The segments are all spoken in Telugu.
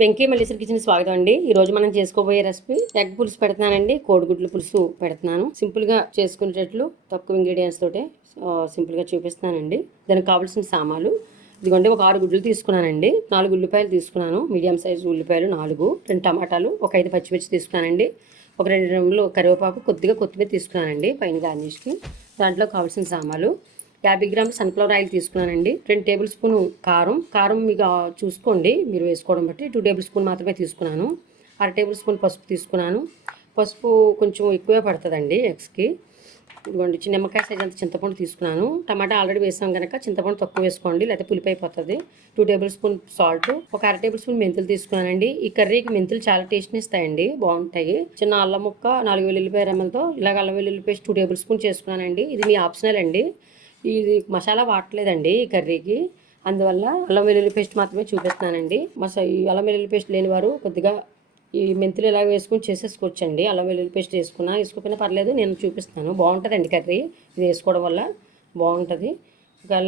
వెంకీ మల్లీశ్వరి కిచెన్ స్వాగతం అండి. ఈ రోజు మనం చేసుకోబోయే రెసిపీ ఎగ్ పులుసు పెడుతున్నానండి. కోడిగుడ్లు పులుసు పెడుతున్నాను. సింపుల్ గా చేసుకునేటట్లు తక్కువ ఇంగ్రీడియంట్స్ తోటే సింపుల్ గా చూపిస్తున్నానండి. దానికి కావాల్సిన సామాన్లు ఇదిగోండి. ఒక 6 గుడ్లు తీసుకున్నానండి. 4 ఉల్లిపాయలు తీసుకున్నాను, మీడియం సైజు ఉల్లిపాయలు 4, 2 టమాటాలు, ఒక 5 పచ్చిమిర్చి తీసుకున్నానండి, ఒక 2 రెమ్మలు కరివేపాకు, కొద్దిగా కొత్తిమీర తీసుకున్నానండి పైన గార్నిష్కి. దాంట్లో కావాల్సిన సామాన్లు 50 గ్రాముల సన్ఫ్లవర్ ఆయిల్ తీసుకున్నానండి. 2 టేబుల్ స్పూన్ కారం మీకు చూసుకోండి, మీరు వేసుకోవడం బట్టి 2 టేబుల్ స్పూన్ మాత్రమే తీసుకున్నాను. 1/2 టేబుల్ స్పూన్ పసుపు తీసుకున్నాను. పసుపు కొంచెం ఎక్కువే పడుతుందండి ఎగ్స్కి. ఇదిగోండి, చిన్న నిమ్మకాయ సైజ్ అంత చింతపండు తీసుకున్నాను. టమాటా ఆల్రెడీ వేసాం కనుక చింతపండు తక్కువ వేసుకోండి, లేకపోతే పులిపి అయిపోతుంది. 2 టేబుల్ స్పూన్ సాల్ట్, ఒక 1/2 టేబుల్ స్పూన్ మెంతులు తీసుకున్నానండి. ఈ కర్రీకి మెంతులు చాలా టేస్ట్ని ఇస్తాయండి, బాగుంటాయి. చిన్న అల్లం ముక్క, 4 వెల్లుల్లిపాయ రెమ్మలతో ఇలాగ అల్లం వెల్లుల్లి పేస్ట్ 2 టేబుల్ స్పూన్ చేసుకున్నానండి. ఇది మీ ఆప్షనల్ అండి, ఇది మసాలా వాడలేదండి ఈ కర్రీకి, అందువల్ల అల్లం వెల్లుల్లి పేస్ట్ మాత్రమే చూపిస్తున్నానండి. ఈ అల్లం వెల్లుల్లి పేస్ట్ లేని వారు కొద్దిగా ఈ మెంతులు ఇలా వేసుకొని చేసేసుకోవచ్చండి. అల్లం వెల్లుల్లి పేస్ట్ వేసుకోకపోయినా పర్లేదు, నేను చూపిస్తాను. బాగుంటుందండి కర్రీ, ఇది వేసుకోవడం వల్ల బాగుంటుంది.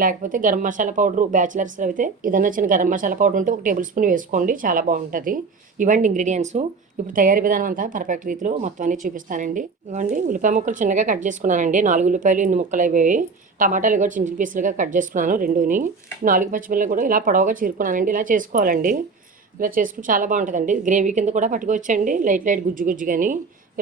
లేకపోతే గరం మసాలా పౌడరు, బ్యాచిలర్స్ అయితే ఏదన్నా చిన్న గరం మసాలా పౌడర్ ఉంటే 1 టేబుల్ స్పూన్ వేసుకోండి, చాలా బాగుంటుంది. ఇవ్వండి ఇంగ్రీడియంట్స్. ఇప్పుడు తయారీ విధానం అంతా పర్ఫెక్ట్ రీతిలో మొత్తం అన్ని చూపిస్తానండి. ఇవ్వండి, ఉల్లిపాయ ముక్కలు చిన్నగా కట్ చేసుకున్నానండి. 4 ఉల్లిపాయలు ఇన్ని ముక్కలు అయిపోయి, టమాటాలు కూడా చిన్న పీసులుగా కట్ చేసుకున్నాను 2ని. 4 పచ్చిమిరపకాయలు కూడా ఇలా పొడవుగా చీరుకున్నానండి. ఇలా చేసుకోవాలండి, ఇలా చేసుకుని చాలా బాగుంటుందండి. గ్రేవీ కింద కూడా పట్టుకోవచ్చండి, లైట్ గుజ్జు కానీ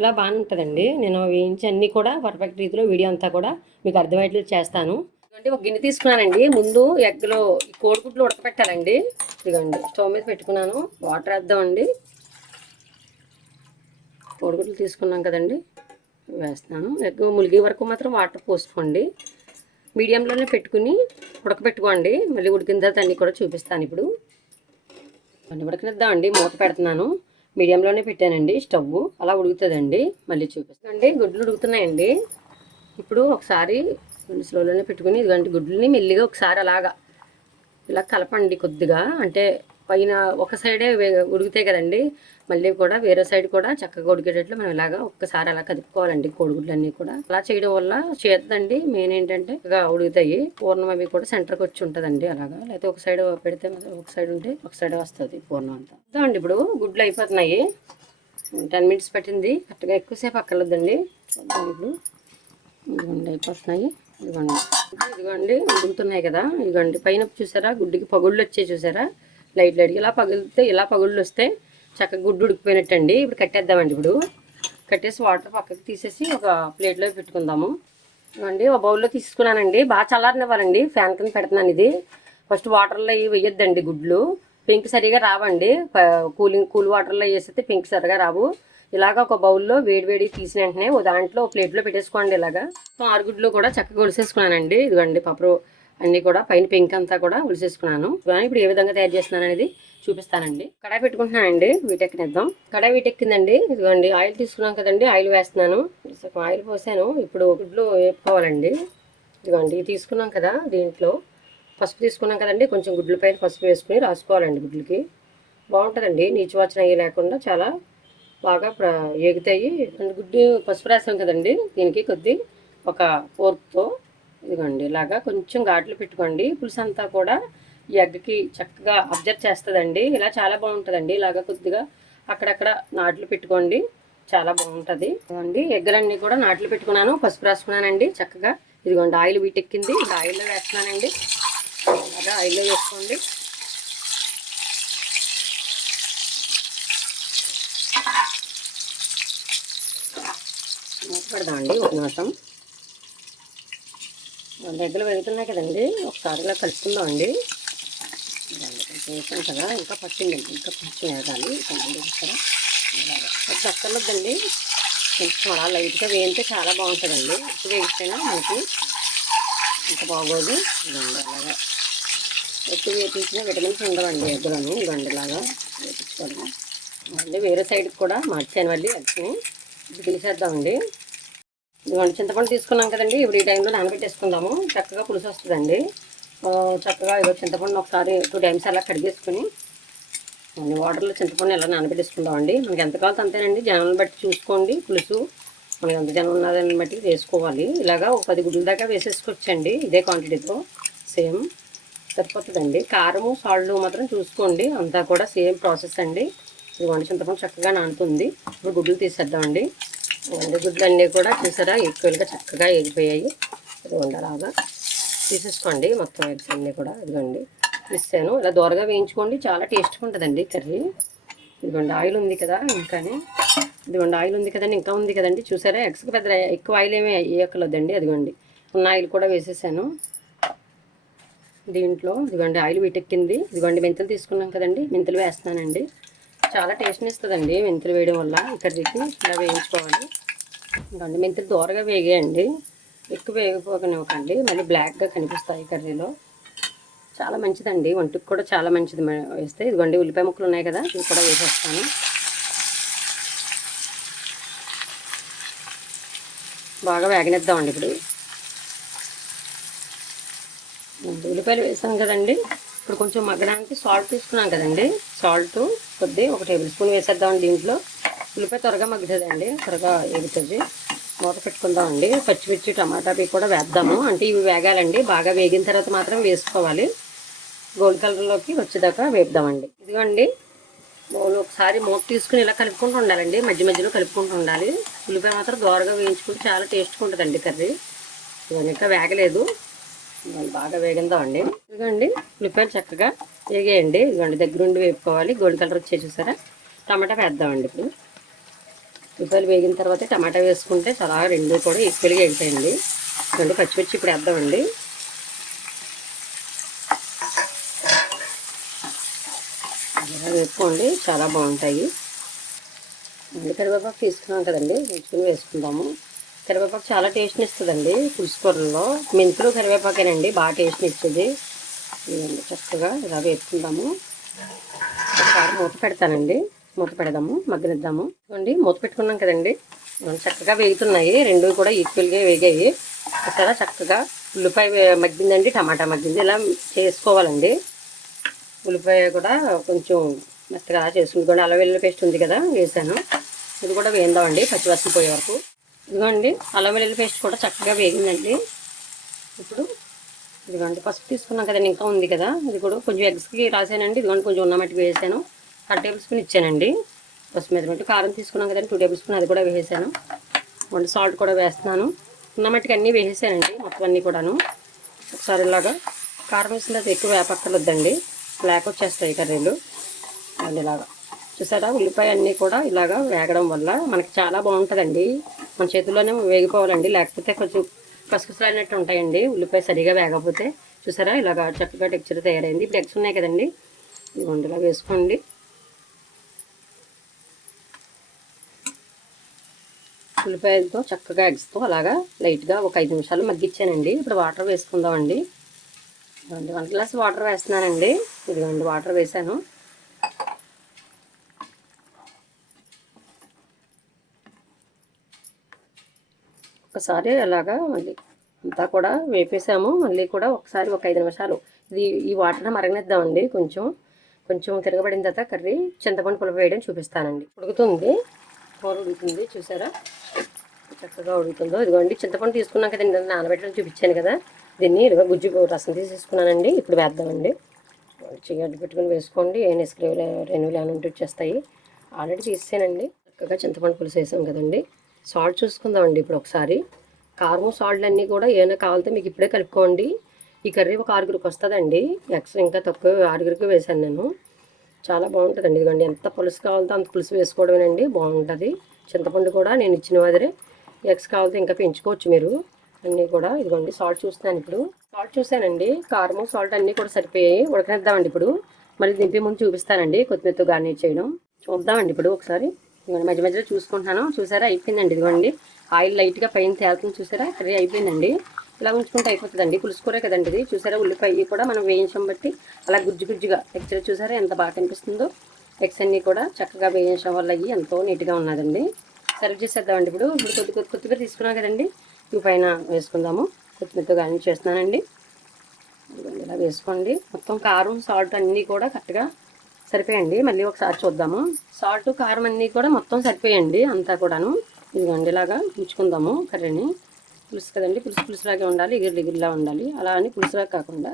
ఇలా బాగానే ఉంటుందండి. నేను వేయించి అన్నీ కూడా పర్ఫెక్ట్ రీతిలో వీడియో అంతా కూడా మీకు అర్థమయ్యేట్లు చేస్తాను. ఇదిగోండి, ఒక గిన్నె తీసుకున్నానండి. ముందు ఎగ్లో కోడిగుడ్లు ఉడకపెట్టాలండి. ఇదిగోండి, స్టవ్ మీద పెట్టుకున్నాను. వాటర్ వేద్దామండి. కోడిగుడ్లు తీసుకున్నాం కదండి, వేస్తున్నాను. ఎగ్ ములిగే వరకు మాత్రం వాటర్ పోసుకోండి. మీడియంలోనే పెట్టుకుని ఉడకపెట్టుకోండి. మళ్ళీ ఉడికిన తర్వాత అన్నీ కూడా చూపిస్తాను. ఇప్పుడు అన్నీ ఉడకనిద్దామండి. మూత పెడుతున్నాను, మీడియంలోనే పెట్టానండి స్టవ్, అలా ఉడుకుతుందండి. మళ్ళీ చూపిస్తానండి. గుడ్లు ఉడుకుతున్నాయండి. ఇప్పుడు ఒకసారి స్లోలోనే పెట్టుకుని ఇదిగంటే గుడ్లని మెల్లిగా ఒకసారి అలాగా ఇలా కలపండి కొద్దిగా. అంటే పైన ఒక సైడే ఉడికితాయి కదండి, మళ్ళీ కూడా వేరే సైడ్ కూడా చక్కగా ఉడికేటట్లు మనం ఇలాగా ఒక్కసారి అలా కదుపుకోవాలండి. కోడిగుడ్లన్నీ కూడా అలా చేయడం వల్ల చేద్దండి. మెయిన్ ఏంటంటే ఇక ఉడుకుతాయి. పూర్ణం అవి కూడా సెంటర్కి వచ్చి ఉంటుందండి. అలాగా లేకపోతే ఒక సైడ్ పెడితే ఒక సైడ్ ఉంటే ఒక సైడ్ వస్తుంది పూర్ణం అంతా. అండి ఇప్పుడు గుడ్లు అయిపోతున్నాయి. 10 మినిట్స్ పట్టింది, కరెక్ట్గా ఎక్కువసేపు అక్కర్లేదండి. ఇప్పుడు ఇదిగోండి అయిపోతున్నాయి. ఇదిగోండి ఉడుకుతున్నాయి కదా. ఇదిగోండి పైన చూసారా, గుడ్డుకి పగుళ్ళు వచ్చాయి చూసారా, లైట్గా ఇలా పగిలితే, ఇలా పగుళ్ళు వస్తే చక్కగా గుడ్డు ఉడికిపోయినట్టండి. ఇప్పుడు కట్టేద్దామండి. ఇప్పుడు కట్టేసి వాటర్ పక్కకి తీసేసి ఒక ప్లేట్లో పెట్టుకుందాము. ఇవ్వండి, ఒక బౌల్లో తీసుకున్నానండి. బాగా చల్లారనివ్వాలండి, ఫ్యాన్ కింద పెడుతున్నాను. ఇది ఫస్ట్ వాటర్లో వేయొద్దండి. గుడ్లు పింక్ సరిగా రావండి. కూల్ వాటర్లో వేసితే పింక్ సరిగా రావు. ఇలాగ ఒక బౌల్లో వేడి తీసిన వెంటనే దాంట్లో ప్లేట్లో పెట్టేసుకోండి. ఇలాగా 6 గుడ్లు కూడా చక్కగా ఉడిసేసుకున్నానండి. ఇదిగోండి పప్పు అన్నీ కూడా పైన పెంక్ అంతా కూడా ఉడిసేసుకున్నాను. ఇప్పుడు ఏ విధంగా తయారు చేస్తున్నాను అనేది చూపిస్తానండి. కడాయి పెట్టుకుంటున్నానండి, వీటెక్కనిద్దాం. కడాయి వీటెక్కిందండి. ఇదిగోండి ఆయిల్ తీసుకున్నాం కదండి, ఆయిల్ వేస్తున్నాను. ఆయిల్ పోసాను. ఇప్పుడు గుడ్లు వేపుకోవాలండి. ఇదిగోండి తీసుకున్నాం కదా, దీంట్లో పసుపు తీసుకున్నాం కదండి, కొంచెం గుడ్ల పైన పసుపు వేసుకుని రాసుకోవాలండి. గుడ్లకి బాగుంటుందండి, నీచు వాసన అయ్యి లేకుండా చాలా బాగా ఏగుతాయి. గుడ్డు పసుపు రాసాం కదండి, దీనికి కొద్ది ఒక ఫోర్క్తో ఇదిగోండి ఇలాగా కొంచెం ఘాట్లు పెట్టుకోండి. పులుసు అంతా కూడా ఈ ఎగ్కి చక్కగా అబ్జర్వ్ చేస్తుందండి. ఇలా చాలా బాగుంటుందండి. ఇలాగా కొద్దిగా అక్కడక్కడ నాట్లు పెట్టుకోండి, చాలా బాగుంటుంది అండి. ఎగ్గులన్నీ కూడా నాట్లు పెట్టుకున్నాను, పసుపు రాసుకున్నానండి చక్కగా. ఇదిగోండి ఆయిల్ వీటెక్కింది, ఆయిల్లో వేస్తున్నానండి. అలాగా ఆయిల్లో వేసుకోండి. మూత పెడదామండి ఒక నిమిషం. ఎగ్గులు వేగుతున్నాయి కదండి, ఒకసారి ఇలా కలుపుకుందామండి. కొంచెం వేసాం కదా, ఇంకా పట్టిందండి, ఇంకా కొంచెం వేగాలి. చూస్తారా, ఇలాగా అది అక్కర్లేదండి. కొంచెం అలా లైట్గా వేగితే చాలా బాగుంటుందండి. ఎక్కువ వేగితేనే మనకి ఇంత బాగోదు. ఇదండి అలాగా ఎక్కువ వేపించిన విటమిన్స్ ఉండవండి ఎగ్గులను. ఇవ్వండి ఇలాగా వేపించుకోవడం. మళ్ళీ వేరే సైడ్కి కూడా మార్చాను మళ్ళీ ఎగ్స్ని. ఇప్పుడు తీసేద్దామండి. ఇదిగోండి చింతపండు తీసుకున్నాం కదండి, ఇప్పుడు ఈ టైంలో నానబెట్టేసుకుందాము. చక్కగా పులుసు వస్తుందండి. చక్కగా ఇదో చింతపండు ఒకసారి 2 టైమ్స్ అలా కడిగేసుకుని వాటర్లో చింతపండు ఎలా నానబెట్టేసుకుందామండి. మనకి ఎంత కావాలో అంతేనండి, జనాలను బట్టి చూసుకోండి. పులుసు మనకి ఎంత జనం ఉన్నదాన్ని బట్టి వేసుకోవాలి. ఇలాగా ఒక 10 గుడ్ల దాకా వేసేసుకోవచ్చండి, ఇదే క్వాంటిటీతో సేమ్. సరిపోతుందండి. కారము సాల్ట్ మాత్రం చూసుకోండి, అంతా కూడా సేమ్ ప్రాసెస్ అండి. ఇదిగోండి చింతపండు చక్కగా నానుతుంది. ఇప్పుడు గుడ్లు తీసేద్దామండి. గుడ్లు అన్నీ కూడా చూసారా ఈక్వల్గా చక్కగా ఎగిపోయాయి. ఇదిగోండి అలాగా తీసేసుకోండి మొత్తం ఎగ్స్ అన్నీ కూడా. ఇదిగోండి తీసాను. ఇలా దూరగా వేయించుకోండి, చాలా టేస్ట్గా ఉంటుందండి కర్రీ. ఇదిగోండి ఆయిల్ ఉంది కదా ఇంకానే, ఇదిగోండి ఆయిల్ ఉంది కదండి, ఇంకా ఉంది కదండి. చూసారా ఎగ్స్కి పెద్ద ఎక్కువ ఆయిల్ ఏమీ వేయక్కర్లేదండి. అదిగోండి ఉన్న ఆయిల్ కూడా వేసేసాను దీంట్లో. ఇదిగోండి ఆయిల్ వీటెక్కింది. ఇదిగోండి మెంతులు తీసుకున్నాం కదండి, మెంతులు వేస్తున్నానండి. చాలా టేస్ట్ని ఇస్తుందండి మెంతులు వేయడం వల్ల ఈ కర్రీకి. ఇలా వేయించుకోవాలి. ఇదిగోండి మెంతులు దూరగా వేగేయండి, ఎక్కువ వేగిపోకనివ్వకండి, మళ్ళీ బ్లాక్గా కనిపిస్తాయి కర్రీలో. చాలా మంచిదండి, ఒంటికి కూడా చాలా మంచిది వేస్తే. ఇదిగోండి ఉల్లిపాయ ముక్కలు ఉన్నాయి కదా, ఇవి కూడా వేసేస్తాను. బాగా వేగనిద్దామండి. ఇప్పుడు ఉల్లిపాయలు వేసాం కదండి, ఇప్పుడు కొంచెం మగ్గడానికి సాల్ట్ తీసుకున్నాం కదండి, సాల్ట్ కొద్ది 1 టేబుల్ స్పూన్ వేసేద్దామండి దీంట్లో. ఉల్లిపాయ త్వరగా మగ్గుతుందండి, త్వరగా ఎగుతుంది. మూత పెట్టుకుందామండి. పచ్చిమిర్చి టమాటా అవి కూడా వేద్దాము, అంటే ఇవి వేగాలండి. బాగా వేగిన తర్వాత మాత్రం వేసుకోవాలి. గోల్డ్ కలర్లోకి వచ్చేదాకా వేపుదామండి. ఇదిగోండి ఒకసారి మూత తీసుకుని ఇలా కలుపుకుంటూ ఉండాలండి, మధ్య మధ్యలో కలుపుకుంటూ ఉండాలి. ఉల్లిపాయ మాత్రం దోరగా వేయించుకుంటే చాలా టేస్ట్గా ఉంటుందండి కర్రీ. ఇవన్నీ ఇంకా వేగలేదు, బాగా వేగిందామండి. ఇదిగోండి ఉల్లిపాయలు చక్కగా వేగేయండి. ఇదిగోండి దగ్గరుండి వేపుకోవాలి, గోల్డ్ కలర్ వచ్చే చూసారా. టమాటా వేద్దామండి. ఇప్పుడు ఉల్లిపాయలు వేగిన తర్వాత టమాటా వేసుకుంటే చాలా రెండు కూడా ఈక్వల్గా వేగుతాయండి. రెండు పచ్చిమిర్చి ఇప్పుడు వేద్దామండి. వేసుకోండి, చాలా బాగుంటాయి. కరివేపాకు తీసుకున్నాం కదండి, వేసుకుని వేసుకుందాము. కరివేపాకు చాలా టేస్ట్ని ఇస్తుందండి పులుసు కూరల్లో. మెంతులు కరివేపాకేనండి బాగా టేస్ట్ని ఇచ్చేది. ఇదండి చక్కగా ఇలా వేసుకుందాము. ఒకసారి మూత పెడతానండి, మూత పెడదాము, మగ్గనిద్దాము. ఇవ్వండి మూత పెట్టుకున్నాం కదండి, చక్కగా వేగుతున్నాయి. రెండు కూడా ఈక్వల్గా వేగాయి. ఒకసారి చక్కగా ఉల్లిపాయ మగ్గిందండి, టమాటా మగ్గింది. ఇలా చేసుకోవాలండి. ఉల్లిపాయ కూడా కొంచెం మెత్తగా చేసుకుంటుకోండి. అల్లం వెల్లుల్లి పేస్ట్ ఉంది కదా, వేసాను. ఇది కూడా వేయిందామండి పచ్చివాసన పోయే వరకు. ఇదిగోండి అల్లం వెల్లుల్లి పేస్ట్ కూడా చక్కగా వేగిందండి. ఇప్పుడు ఇదిగోండి పసుపు తీసుకున్నాం కదండి, ఇంకా ఉంది కదా, ఇది కూడా కొంచెం ఎగ్స్కి రాసానండి. ఇదిగోండి కొంచెం ఉన్న మట్టికి వేసాను, 1 టేబుల్ స్పూన్ ఇచ్చానండి. పసుపు మీద మట్టి. కారం తీసుకున్నాం కదండి, 2 టేబుల్ స్పూన్, అది కూడా వేసాను. వంట సాల్ట్ కూడా వేస్తున్నాను. ఉన్న మట్టికి అన్నీ వేసేసానండి మొత్తం అన్నీ కూడాను. ఒకసారి ఇలాగా కారం వేసిన తర్వాత ఎక్కువ వేపక్కర్లొద్దండి, బ్లాక్ వచ్చేస్తాయి కర్రీలు. అండ్ ఇలాగా చూసారా ఉల్లిపాయ అన్నీ కూడా ఇలాగా వేగడం వల్ల మనకి చాలా బాగుంటుందండి. మన చేతుల్లోనే వేగిపోవాలండి, లేకపోతే కొంచెం కసుకసలాడినట్టు ఉంటాయండి ఉల్లిపాయ సరిగా వేగకపోతే. చూసారా ఇలాగా చక్కగా టెక్చర్ తయారైంది. ఇప్పుడు ఎగ్స్ ఉన్నాయి కదండి, ఇదిగోండి ఇలా వేసుకోండి. ఉల్లిపాయలతో చక్కగా ఎగ్స్తో అలాగా లైట్గా ఒక 5 నిమిషాలు మగ్గిచ్చానండి. ఇప్పుడు వాటర్ వేసుకుందామండి. 1 గ్లాస్ వాటర్ వేస్తున్నానండి. ఇదిగోండి వాటర్ వేసాను. ఒకసారి అలాగా మళ్ళీ అంతా కూడా వేపేసాము. మళ్ళీ కూడా ఒకసారి ఒక 5 నిమిషాలు ఈ వాటర్ని మరగనిద్దామండి. కొంచెం తిరగబడిన తర్వాత కర్రీ చింతపండు పులుపు వేయడం చూపిస్తానండి. ఉడుకుతుంది, కూర ఉడుకుతుంది. చూసారా చక్కగా ఉడుకుతుందో. ఇదిగోండి చింతపండు తీసుకున్నాం కదండి, నానబెట్టడం చూపించాను కదా, దీన్ని ఇదిగో గుజ్జు రసం తీసేసుకున్నానండి. ఇప్పుడు వేద్దామండి. చికెన్ పెట్టుకుని వేసుకోండి, ఏ ఇసుక రెనువులు అని ఉంటే వచ్చేస్తాయి. ఆల్రెడీ తీసేసానండి. చక్కగా చింతపండు పులుసు వేసాం కదండి. సాల్ట్ చూసుకుందామండి ఇప్పుడు ఒకసారి. కారం సాల్ట్ అన్నీ కూడా ఏమైనా కావాలితే మీకు ఇప్పుడే కలుపుకోండి. ఈ కర్రీ ఒక 6గురికి వస్తుందండి. ఎక్స్ట్రా ఇంకా తక్కువ 6గురికి వేసాను నేను. చాలా బాగుంటుందండి. ఇదిగోండి ఎంత పులుసు కావాలితే అంత పులుసు వేసుకోవడమేనండి, బాగుంటుంది. చింతపండు కూడా నేను ఇచ్చిన మాదిరే, ఎగ్స్ కావాలితే ఇంకా పెంచుకోవచ్చు మీరు అన్నీ కూడా. ఇదిగోండి సాల్ట్ చూస్తున్నాను ఇప్పుడు. సాల్ట్ చూసానండి, కారము సాల్ట్ అన్నీ కూడా సరిపోయాయి. ఉడకనిద్దామండి ఇప్పుడు. మళ్ళీ దింపే ముందు చూపిస్తానండి కొత్తిమీరతో గార్నిష్ చేయడం. చూద్దామండి ఇప్పుడు ఒకసారి. ఇదిగోండి మధ్య మధ్యలో చూసుకుంటున్నాను. చూసారా అయిపోయిందండి. ఇదిగోండి ఆయిల్ లైట్గా పైన తేలుతుంది. చూసారా కర్రీ అయిపోయిందండి. ఇలా ఉంచుకుంటే అయిపోతుందండి, పులుసు కూర కదండి ఇది. చూసారా ఉల్లిపాయ కూడా మనం వేయించడం బట్టి అలా గుజ్జుగా టెక్చర్ చూసారా ఎంత బాగా కనిపిస్తుందో. ఎగ్స్ అన్నీ కూడా చక్కగా వేయించడం వల్ల అవి ఎంతో నీట్గా ఉన్నదండి. సర్వ్ చేసేద్దామండి ఇప్పుడు. కొత్తిమీర తీసుకున్నాం కదండి, ఇవి పైన వేసుకుందాము. కొత్తిమీరతో గార్నిష్ చేస్తున్నానండి. ఇలా వేసుకోండి. మొత్తం కారం సాల్ట్ అన్నీ కూడా కరెక్ట్గా సరిపోయండి. మళ్ళీ ఒకసారి చూద్దాము. సాల్ట్ కారం అన్నీ కూడా మొత్తం సరిపోయండి అంతా కూడాను. ఇదిగోండి ఇలాగా ఉంచుకుందాము కర్రీని. పులుసు కదండి, పులుసులాగే ఉండాలి, ఎగిరిలా ఉండాలి. అలా అని పులుసులా కాకుండా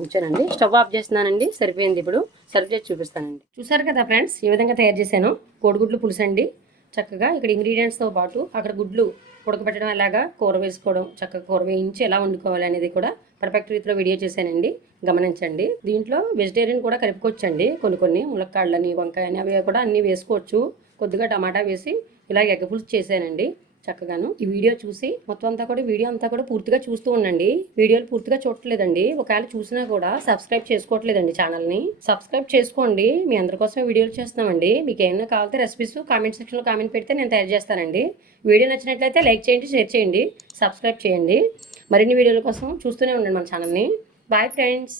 ఉంచానండి. స్టవ్ ఆఫ్ చేస్తున్నానండి. సరిపోయింది. ఇప్పుడు సర్వ్ చేసి చూపిస్తానండి. చూసారు కదా ఫ్రెండ్స్, ఏ విధంగా తయారు చేశాను. కోడిగుడ్లు పులుసు అండి. చక్కగా ఇక్కడ ఇంగ్రీడియంట్స్తో పాటు అక్కడ గుడ్లు ఉడకబెట్టడం ఎలాగా, కూర వేసుకోవడం, చక్కగా కూర వేయించి ఎలా వండుకోవాలి అనేది కూడా పర్ఫెక్ట్ రీతిలో వీడియో చేశానండి. గమనించండి. దీంట్లో వెజిటేరియన్ కూడా కలుపుకోవచ్చండి. కొన్ని ములక్కాళ్ళని, వంకాయని అవి కూడా అన్నీ వేసుకోవచ్చు. కొద్దిగా టమాటా వేసి ఇలా ఎగ్ పులుసు చేశానండి. చక్కగాను ఈ వీడియో చూసి మొత్తం అంతా కూడా వీడియో అంతా కూడా పూర్తిగా చూస్తూ ఉండండి. వీడియోలు పూర్తిగా చూడట్లేదండి. ఒకవేళ చూసినా కూడా సబ్స్క్రైబ్ చేసుకోవట్లేదండి ఛానల్ని. సబ్స్క్రైబ్ చేసుకోండి. మీ అందరి కోసమే వీడియోలు చేస్తున్నామండి. మీకు ఏమైనా కావాలంటే రెసిపీస్ కామెంట్ సెక్షన్లో కామెంట్ పెడితే నేను తయారు చేస్తానండి. వీడియో నచ్చినట్లయితే లైక్ చేయండి, షేర్ చేయండి, సబ్స్క్రైబ్ చేయండి. మరిన్ని వీడియోల కోసం చూస్తూనే ఉండండి మన ఛానల్ని. Bye friends.